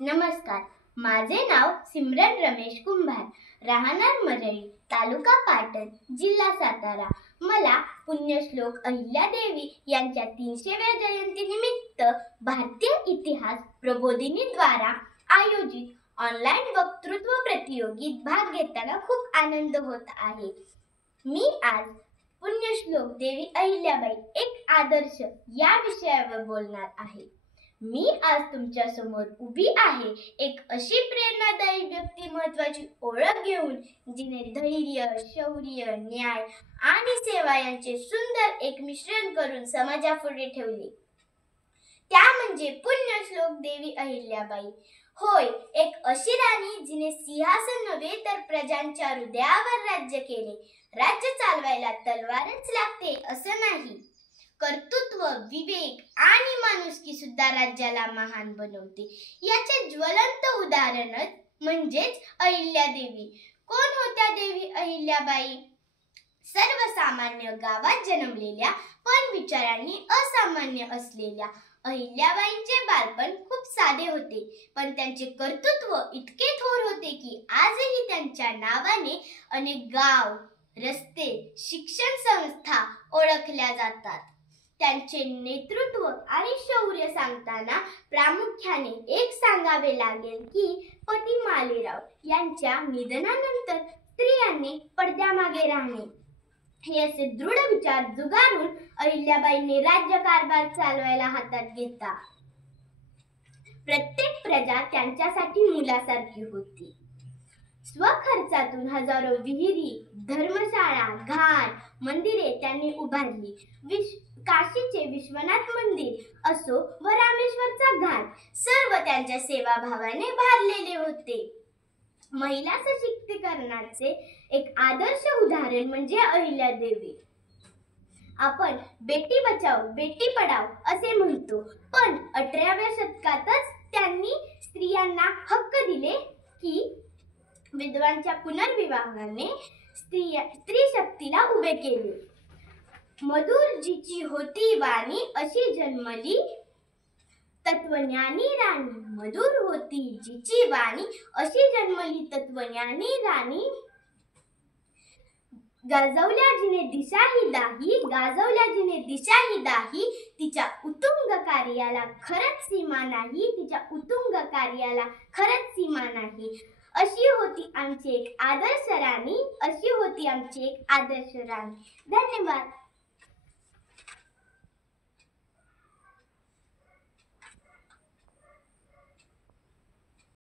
नमस्कार, माझे नाव सिमरन रमेश कुंभार, राहणार मरळी, तालुका पाटण, जिल्हा सातारा. मला पुण्यश्लोक अहिल्यादेवी यांच्या 300व्या जयंतीनिमित्त भारतीय इतिहास प्रबोधिनी द्वारा आयोजित ऑनलाईन वक्तृत्व प्रतियोगित भाग घेताना खूप आनंद होत आहे. मी आज पुण्यश्लोक देवी अहिल्याबाई एक आदर्श या विषयावर बोलणार आहे. मी आज तुमच्या समोर उभी आहे एक अशी प्रेरणादायी व्यक्तिमत्वाची ओळख घेऊन जिने धैर्य, शौर्य, न्याय आणि सेवा यांचे सुंदर एक मिश्रण करून समाजापुढे ठेवले. त्या म्हणजे पुण्यश्लोक देवी अहिल्याबाई. होय, एक अशी राणी जिने सिंहासन नव्हे तर प्रजांच्या हृदयावर राज्य केले. राज्य चालवायला तलवारच लागते असं नाही, कर्तृत्व, विवेक आणि माणुसकी सुद्धा राज्याला महान बनवते. याचे ज्वलंत उदाहरणच म्हणजेच अहिल्यादेवी. कोण होत्या देवी अहिल्याबाई? सर्वसामान्य गावात जन्मलेल्या पण विचारांनी असामान्य असलेल्या अहिल्याबाईंचे बालपण खूप साधे होते, पण त्यांचे कर्तृत्व इतके थोर होते की आजही त्यांच्या नावाने अनेक गाव, रस्ते, शिक्षण संस्था ओळखल्या जातात. त्यांचे नेतृत्व आणि शौर्य सांगताना प्रामुख्याने एक सांगावे लागेल की पती मालेराव यांच्या निधनानंतर स्त्रियांनी पडद्यामागे राहणे हे असे दृढ विचार जुगारून अहिल्याबाईंनी राज्यकारभार चालवायला हातात घेतला. प्रत्येक प्रजा त्यांच्यासाठी मुलासारखी होती. स्वखर्चातून हजारो विहिरी, धर्मशाळा, घाट, मंदिरे त्यांनी उभारली. काशीचे विश्वनाथ मंदिर असो व रामेश्वरचा घाट सर्व त्यांच्या सेवाभावाने भरलेले होते. महिला सशक्तीकरणाचे एक आदर्श उदाहरण म्हणजे अहिल्यादेवी. आपण बेटी बचाओ बेटी पढाओ असे म्हणतो, पण 18व्या शतकातच त्यांनी स्त्रियांना हक्क दिले की विधवांच्या पुनर्विवाहाने स्त्री शक्तीला उभे केले. मधुर जिची होती वाणी अशी जन्मली तत्वज्ञानी राणी. मधुर होती जिची वाणी अशी जन्मली तत्वज्ञानी राणी. गाजवल्या जिने दिशा ही दाही, गाजवल्या जिने दिशा ही दाही. तिच्या उत्तुंग कार्याला खरंच सीमा नाही, तिच्या उत्तुंग कार्याला खरंच सीमा नाही. अशी होती आमची एक आदर्श राणी, अशी होती आमची एक आदर्श राणी. धन्यवाद.